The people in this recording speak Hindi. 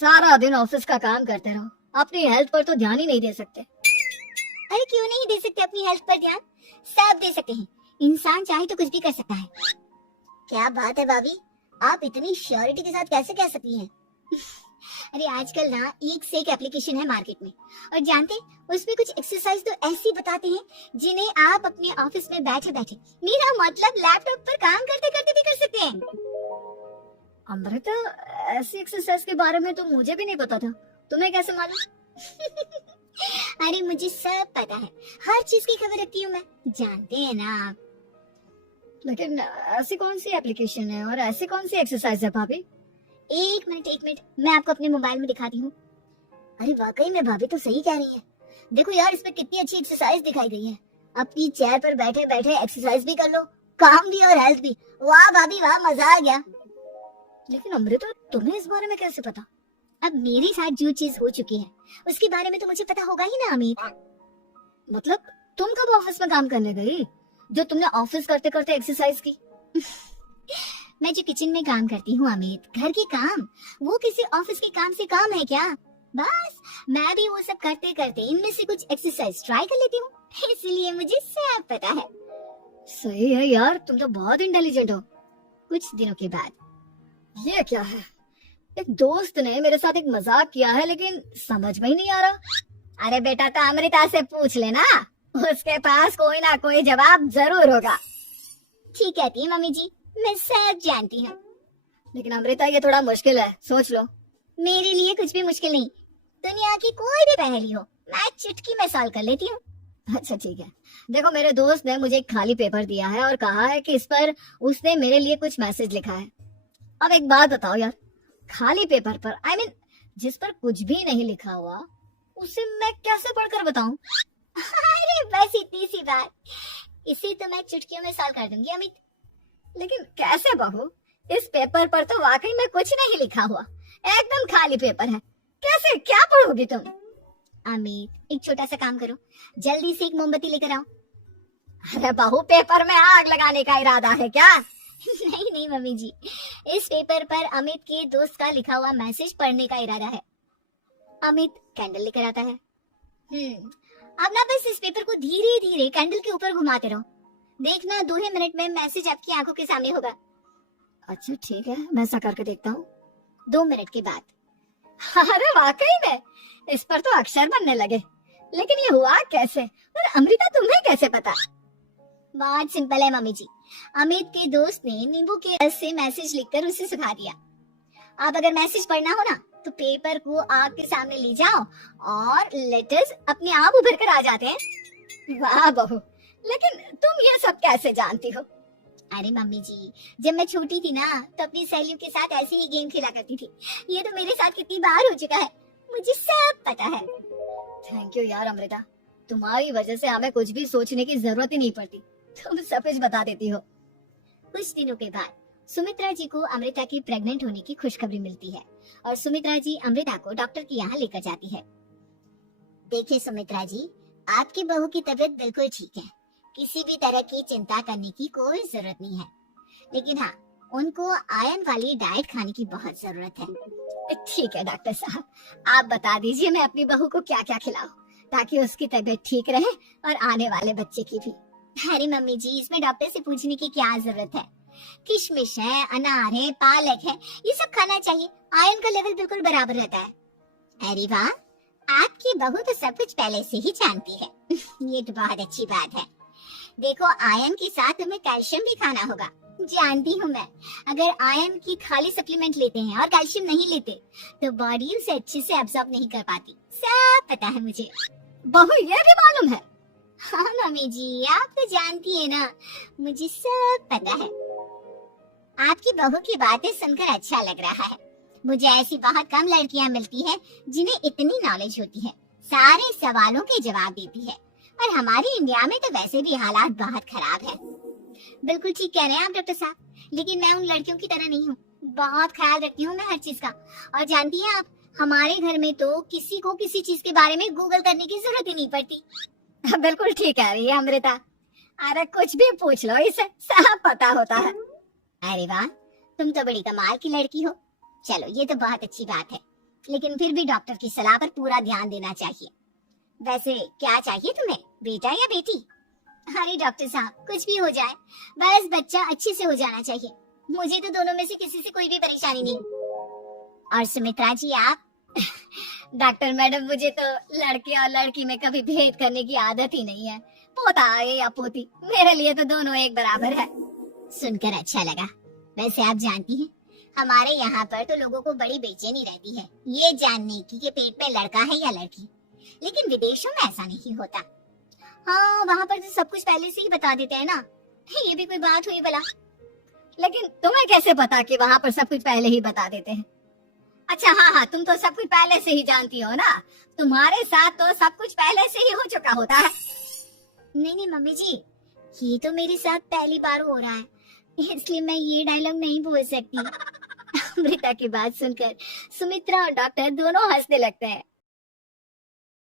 सारा दिन ऑफिस का काम करते रहो, अपनी हेल्थ पर तो ध्यान ही नहीं दे सकते। अरे क्यों नहीं दे सकते अपनी हेल्थ पर ध्यान? सब दे सकते हैं। इंसान चाहे तो कुछ भी कर सकता है। क्या बात है भाभी, आप इतनी श्योरिटी के साथ कैसे कह सकती हैं? अरे आजकल ना एक से एक एप्लीकेशन है मार्केट में, और जानते उसमें कुछ एक्सरसाइज तो ऐसी बताते हैं जिन्हें आप अपने ऑफिस में बैठे बैठे, मेरा मतलब लैपटॉप पर काम करते करते भी कर सकते हैं। अमृता, ऐसी एक्सरसाइज के बारे में तो मुझे भी नहीं पता था, तुम्हें कैसे मालूम? अरे मुझे सब पता है, हर चीज की खबर रखती हूँ मैं, जानते हैं ना आप। लेकिन ऐसी कौन सी एप्लीकेशन है और ऐसी कौन सी एक्सरसाइज है भाभी? एक मिनट, मैं आपको अपने मोबाइल में दिखाती हूँ। अरे वाकई में भाभी तो सही कह रही है। देखो यार, इसमें कितनी अच्छी एक्सरसाइज दिखाई गई है। अपनी चेयर पर बैठे बैठे एक्सरसाइज भी कर लो, काम भी और हेल्थ भी। वाह भाभी वाह, मजा आ गया। लेकिन अमृता, तुम्हें इस बारे में कैसे पता? अब मेरे साथ जो चीज हो चुकी है उसके बारे में तो मुझे पता होगा ही ना अमित। मतलब तुम कब ऑफिस में काम करने गई जो तुमने ऑफिस करते करते एक्सरसाइज की? मैं जो किचन में काम करती हूँ अमित, घर के काम, वो किसी ऑफिस के काम से काम है क्या? बस मैं भी वो सब करते करते इनमें से कुछ एक्सरसाइज ट्राई कर लेती हूँ, इसलिए मुझे सब पता है। सही है यार, तुम तो बहुत इंटेलिजेंट हो। कुछ दिनों के बाद ये क्या है? एक दोस्त ने मेरे साथ एक मजाक किया है, लेकिन समझ में ही नहीं आ रहा। अरे बेटा, तो अमृता से पूछ लेना, उसके पास कोई ना कोई जवाब जरूर होगा। ठीक कहती है मम्मी जी, मैं सब जानती हूँ। लेकिन अमृता, ये थोड़ा मुश्किल है, सोच लो। मेरे लिए कुछ भी मुश्किल नहीं, दुनिया की कोई भी पहेली हो मैं चुटकी में सॉल्व कर लेती हूँ। अच्छा ठीक है, देखो मेरे दोस्त ने मुझे एक खाली पेपर दिया है और कहा है कि इस पर उसने मेरे लिए कुछ मैसेज लिखा है। अब एक बात बताओ यार, खाली पेपर पर जिस पर कुछ भी नहीं लिखा हुआ, उसे मैं कैसे पढ़कर बताऊं? अरे बस इतनी सी बात, इसे तो मैं चुटकियों में सॉल्व कर दूंगी अमित। लेकिन कैसे बहू? इस पेपर पर तो वाकई में कुछ नहीं लिखा हुआ, एकदम खाली पेपर है, कैसे क्या पढ़ोगी तुम? अमित, एक छोटा सा काम करो, जल्दी से एक मोमबत्ती लेकर आओ। अरे बहू, पेपर में आग लगाने का इरादा है क्या? नहीं नहीं मम्मी जी, इस पेपर पर अमित के दोस्त का लिखा हुआ मैसेज पढ़ने का इरादा है। अमित कैंडल लेकर आता है। अब ना बस इस पेपर को धीरे धीरे कैंडल के ऊपर घुमाते रहो, देखना 2 ही मिनट में मैसेज आपकी आंखों के सामने होगा। अच्छा ठीक है, मैं ऐसा करके देखता हूँ। 2 मिनट के बाद। अरे वाकई में इस पर तो अक्षर बनने लगे, लेकिन ये हुआ कैसे? और अमृता, तुम्हें कैसे पता? बहुत सिंपल है मम्मी जी, अमित के दोस्त ने नींबू के रस से मैसेज लिखकर उसे सुखा दिया। आप अगर मैसेज पढ़ना हो ना तो पेपर को आग के सामने ले जाओ और लेटर्स अपने आप उभर कर आ जाते हैं। वाह बहू, लेकिन तुम ये सब कैसे जानती हो? अरे मम्मी जी, जब मैं छोटी थी ना तो अपनी सहेलियों के साथ ऐसे ही गेम खेला करती थी। ये तो मेरे साथ कितनी बार हो चुका है, मुझे सब पता है। थैंक यू यार अमृता, तुम्हारी वजह से हमें कुछ भी सोचने की जरूरत ही नहीं पड़ती, तुम सब कुछ बता देती हो। कुछ दिनों के बाद सुमित्रा जी को अमृता की प्रेग्नेंट होने की खुशखबरी मिलती है और सुमित्रा जी अमृता को डॉक्टर के यहाँ लेकर जाती है। देखिए सुमित्रा जी, आपकी बहू की तबीयत बिल्कुल ठीक है, किसी भी तरह की चिंता करने की कोई जरूरत नहीं है, लेकिन हाँ, उनको आयरन वाली डाइट खाने की बहुत जरूरत है। ठीक है डॉक्टर साहब, आप बता दीजिए मैं अपनी बहू को क्या क्या खिलाऊं ताकि उसकी तबीयत ठीक रहे और आने वाले बच्चे की भी। अरे मम्मी जी, इसमें डॉक्टर से पूछने की क्या जरूरत है, किशमिश है, अनार है, पालक है, ये सब खाना चाहिए, आयरन का लेवल बिल्कुल बराबर रहता है। अरे वाह, आपकी बहू तो सब कुछ पहले से ही जानती है। ये तो बहुत अच्छी बात है। देखो, आयरन के साथ हमें कैल्शियम भी खाना होगा, जानती हूँ मैं। अगर आयरन की खाली सप्लीमेंट लेते हैं और कैल्शियम नहीं लेते तो बॉडी उसे अच्छे से एब्जॉर्ब नहीं कर पाती, सब पता है मुझे। बहू, ये भी मालूम है? हाँ मम्मी जी, आप तो जानती है ना, मुझे सब पता है। आपकी बहू की बातें सुनकर अच्छा लग रहा है। मुझे ऐसी बहुत कम लड़कियां मिलती हैं जिन्हें इतनी नॉलेज होती है, सारे सवालों के जवाब देती है। और हमारे इंडिया में तो वैसे भी हालात बहुत खराब है। बिल्कुल ठीक कह रहे हैं आप डॉक्टर साहब, लेकिन मैं उन लड़कियों की तरह नहीं हूँ, बहुत ख्याल रखती हूँ मैं हर चीज का। और जानती हैं आप, हमारे घर में तो किसी को किसी चीज के बारे में गूगल करने की जरूरत ही नहीं पड़ती। बिल्कुल ठीक कह रही है अमृता, अरे कुछ भी पूछ लो, इसे सब पता होता है। अरे वाह, तुम तो बड़ी कमाल की लड़की हो। चलो, ये तो बहुत अच्छी बात है। लेकिन फिर भी डॉक्टर की सलाह पर पूरा ध्यान देना चाहिए। वैसे क्या चाहिए तुम्हें, बेटा या बेटी? अरे डॉक्टर साहब, कुछ भी हो जाए, बस बच्चा अच्छे से हो जाना चाहिए। मुझे तो दोनों में से किसी से कोई भी परेशानी नहीं। और सुमित्रा जी आप? डॉक्टर मैडम, मुझे तो लड़के और लड़की में कभी भेद करने की आदत ही नहीं है। पोता है या पोती, मेरे लिए तो दोनों एक बराबर है। सुनकर अच्छा लगा। वैसे आप जानती हैं, हमारे यहाँ पर तो लोगों को बड़ी बेचैनी रहती है ये जानने की कि पेट में लड़का है या लड़की। लेकिन विदेशों में ऐसा नहीं होता। हाँ, वहाँ पर तो सब कुछ पहले से ही बता देते हैं ना। ये भी कोई बात हुई भला? लेकिन तुम्हें कैसे पता कि वहाँ पर सब कुछ पहले ही बता देते हैं? अच्छा हाँ, तुम तो सब कुछ पहले से ही जानती हो ना। तुम्हारे साथ तो सब कुछ पहले से ही हो चुका होता है। नहीं मम्मी जी, ये तो मेरे साथ पहली बार हो रहा है, इसलिए मैं ये डायलॉग नहीं बोल सकती। अमृता की बात सुनकर सुमित्रा और डॉक्टर दोनों हंसने लगते हैं।